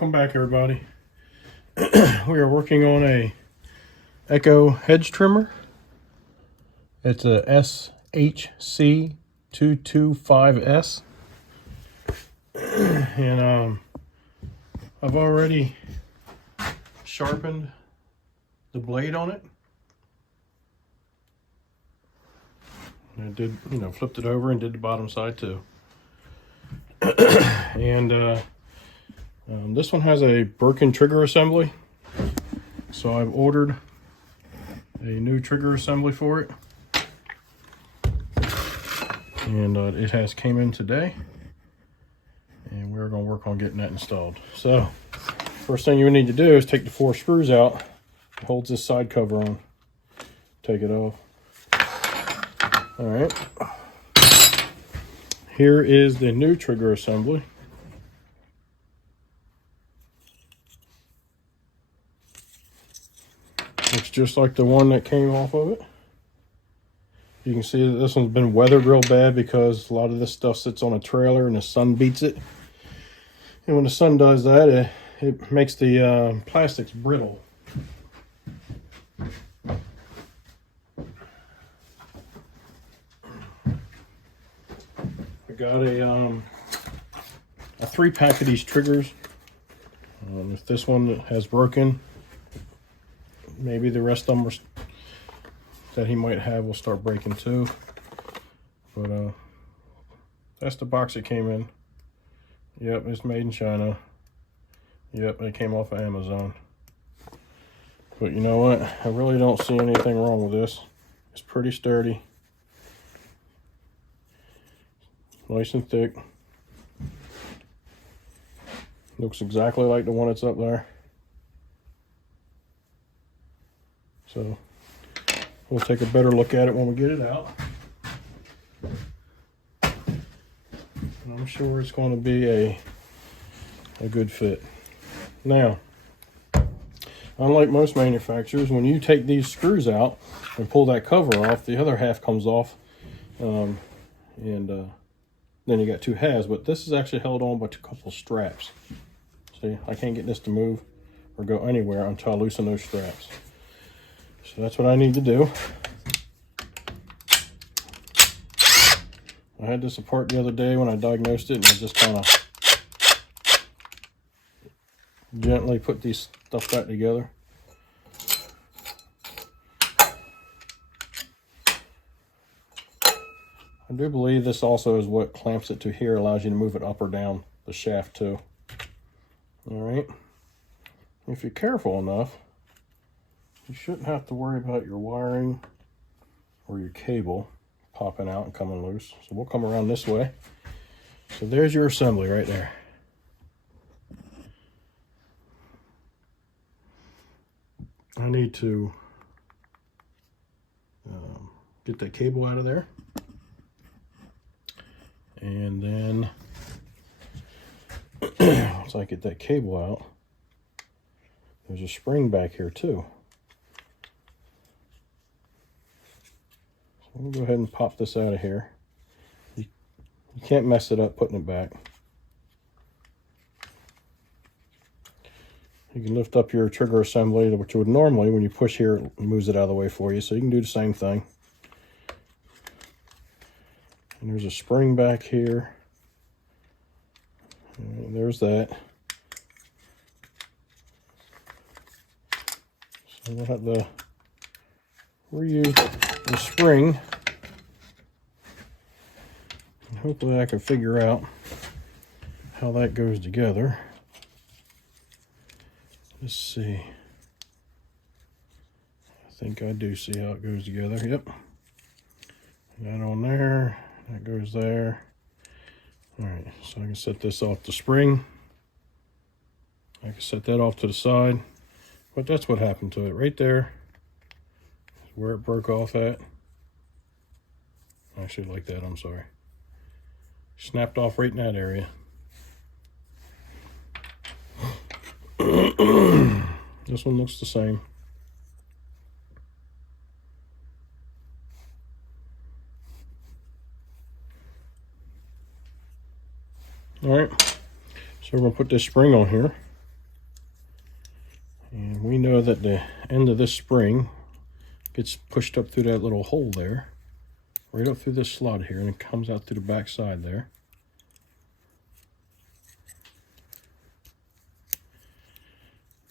Welcome back, everybody. We are working on a Echo hedge trimmer. It's a SHC225S, and I've already sharpened the blade on it. And I did, flipped it over and did the bottom side too. And this one has a broken trigger assembly, so I've ordered a new trigger assembly for it, and it has came in today, and we're going to work on getting that installed. So first thing you need to do is take the 4 screws out. It holds this side cover on. Take it off. All right, here is the new trigger assembly. Looks just like the one that came off of it. You can see that this one's been weathered real bad because a lot of this stuff sits on a trailer and the sun beats it. And when the sun does that, it makes the plastics brittle. I got a 3-pack of these triggers. If this one has broken, maybe the rest of them that he might have will start breaking too. But that's the box it came in. Yep, it's made in China. Yep, it came off of Amazon. But you know what? I really don't see anything wrong with this. It's pretty sturdy. Nice and thick. Looks exactly like the one that's up there. So we'll take a better look at it when we get it out. And I'm sure it's going to be a good fit. Now, unlike most manufacturers, when you take these screws out and pull that cover off, the other half comes off, and then you got 2 halves. But this is actually held on by a couple straps. See, I can't get this to move or go anywhere until I loosen those straps. So that's what I need to do. I had this apart the other day when I diagnosed it, and I just kind of gently put these stuff back together. I do believe this also is what clamps it to here, allows you to move it up or down the shaft too. All right. If you're careful enough, you shouldn't have to worry about your wiring or your cable popping out and coming loose. So we'll come around this way. So there's your assembly right there. I need to get that cable out of there. And then once I get that cable out, there's a spring back here too. So we'll go ahead and pop this out of here. You can't mess it up putting it back. You can lift up your trigger assembly, which you would normally, when you push here, it moves it out of the way for you. So you can do the same thing. And there's a spring back here. And there's that. So we'll have to reuse the spring. And hopefully I can figure out how that goes together. Let's see. I think I do see how it goes together. Yep. That on there. That goes there. All right, so I can set this off the spring. I can set that off to the side. But that's what happened to it right there. Is where it broke off at. Actually, like that, I'm sorry. Snapped off right in that area. This one looks the same. All right, so we're gonna put this spring on here. that the end of this spring gets pushed up through that little hole there, right up through this slot here, and it comes out through the back side there.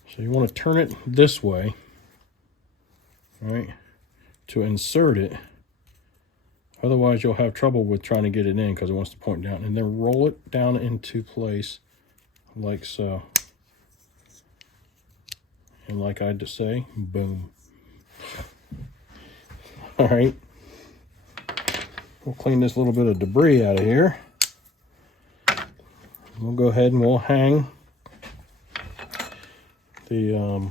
So you want to turn it this way, right, to insert it. Otherwise you'll have trouble with trying to get it in because it wants to point down. And then roll it down into place like so. And like I just say, boom. All right. We'll clean this little bit of debris out of here. We'll go ahead and we'll hang the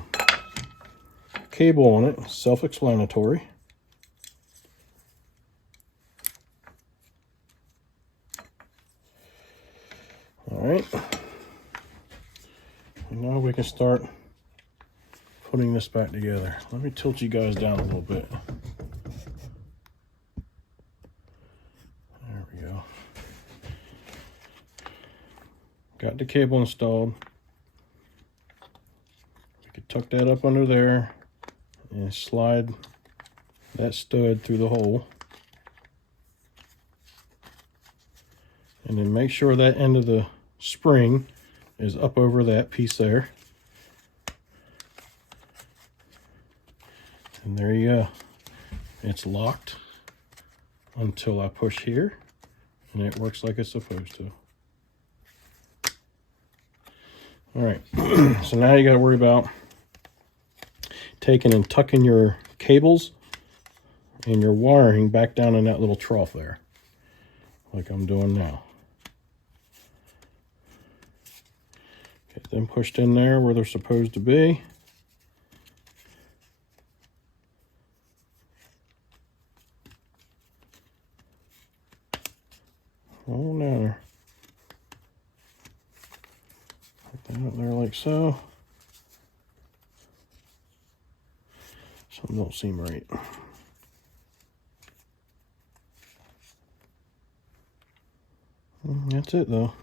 cable on it. Self-explanatory. All right. And now we can start putting this back together. Let me tilt you guys down a little bit. There we go. Got the cable installed. We could tuck that up under there and slide that stud through the hole. And then make sure that end of the spring is up over that piece there. And there you go. It's locked until I push here, and it works like it's supposed to. All right, so now you got to worry about taking and tucking your cables and your wiring back down in that little trough there, like I'm doing now. Get them pushed in there where they're supposed to be. Oh no. Put that up there like so. Something don't seem right. That's it though.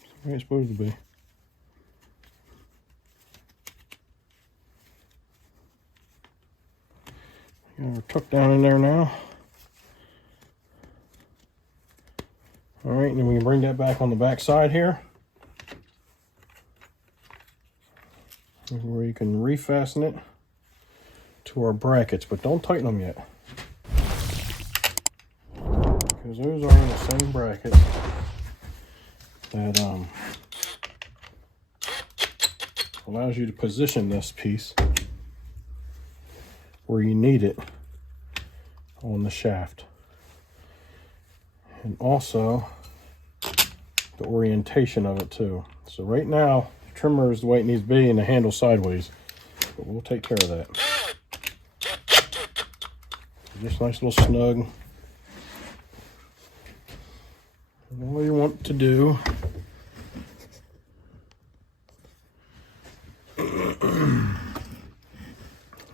That's the way it's supposed to be. We're tucked down in there now. All right, and then we can bring that back on the back side here, where you can refasten it to our brackets, but don't tighten them yet, because those are in the same brackets that allows you to position this piece where you need it on the shaft. And also the orientation of it too. So right now, the trimmer is the way it needs to be and the handle sideways, but we'll take care of that. Just nice little snug. And all you want to do let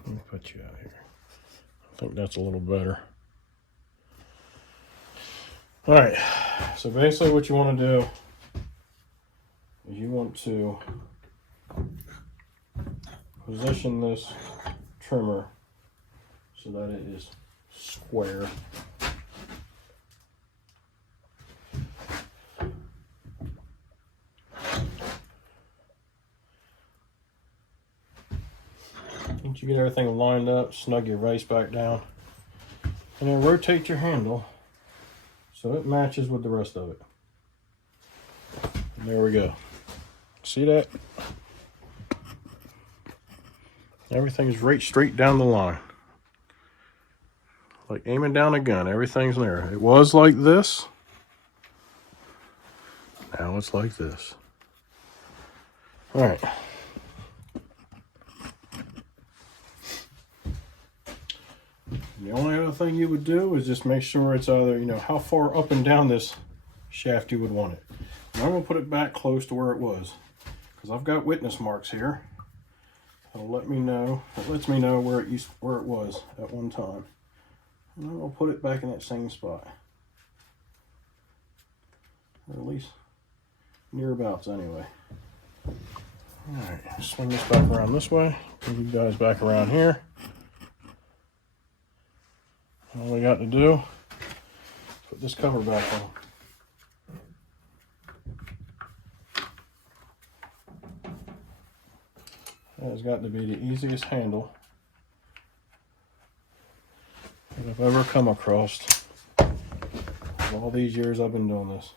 me put you out here. I think that's a little better. All right, so basically what you want to do is you want to position this trimmer so that it is square. Once you get everything lined up, snug your vise back down, and then rotate your handle so it matches with the rest of it. And there we go. See that? Everything's right straight down the line. Like aiming down a gun, everything's there. It was like this. Now it's like this. All right. The only other thing you would do is just make sure it's either, you know, how far up and down this shaft you would want it. And I'm going to put it back close to where it was, because I've got witness marks here. It'll let me know, it lets me know where it was at one time. And I'm going to put it back in that same spot. Or at least nearabouts anyway. Alright, swing this back around this way. Put you guys back around here. All we got to do is put this cover back on. That has got to be the easiest handle that I've ever come across in all these years I've been doing this.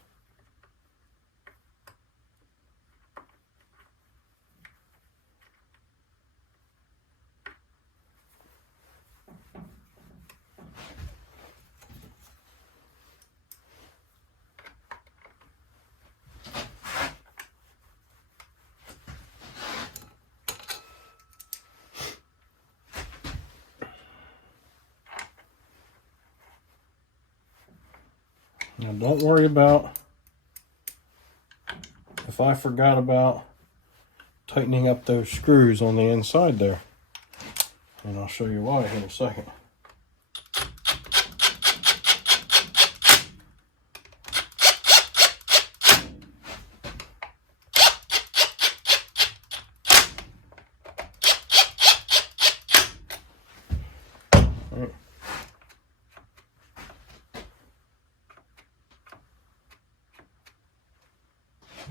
Now don't worry about if I forgot about tightening up those screws on the inside there. And I'll show you why in a second.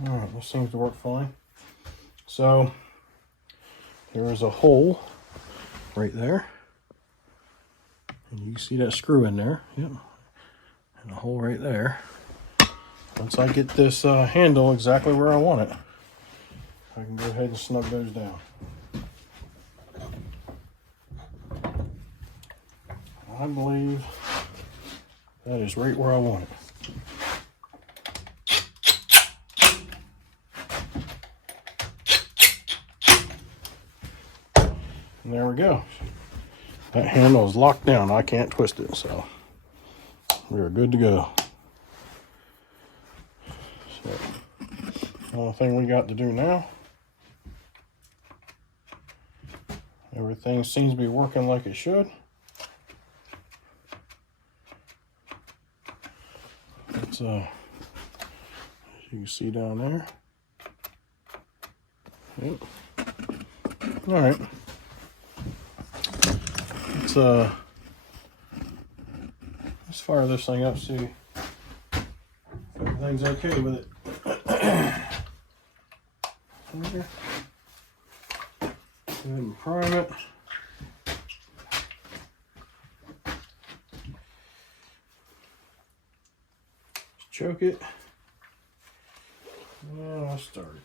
Alright, this seems to work fine. So there is a hole right there. And you can see that screw in there. Yep. And a hole right there. Once I get this handle exactly where I want it, I can go ahead and snug those down. I believe that is right where I want it. And there we go. That handle is locked down. I can't twist it, so we are good to go. So, the only thing we got to do now, everything seems to be working like it should. It's as you can see down there. Yep. All right. Let's fire this thing up, see if everything's okay with it. Here. Go ahead and prime it. Choke it. And I'll start it.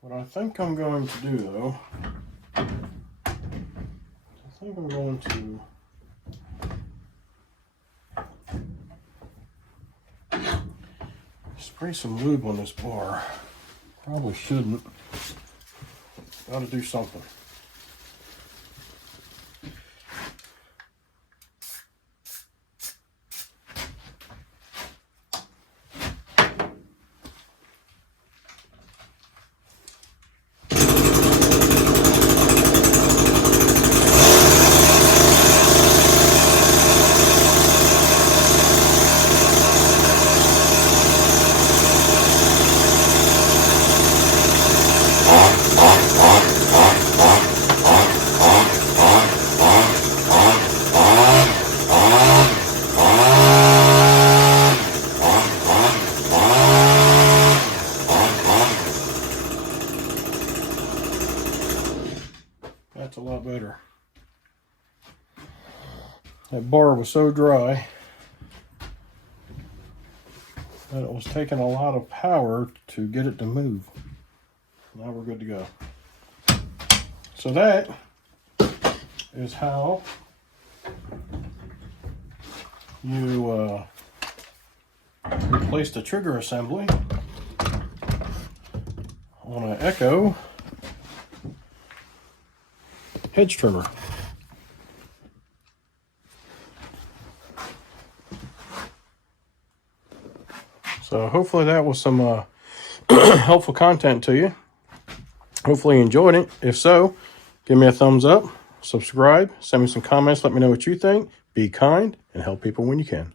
What I think I'm going to do, though, I'm going to spray some lube on this bar. Probably shouldn't. Got to do something. That's a lot better. That bar was so dry that it was taking a lot of power to get it to move. Now we're good to go. So that is how you replace the trigger assembly on an Echo hedge trimmer. So hopefully that was some helpful content to you. Hopefully you enjoyed it. If so, give me a thumbs up, subscribe, send me some comments, let me know what you think. Be kind and help people when you can.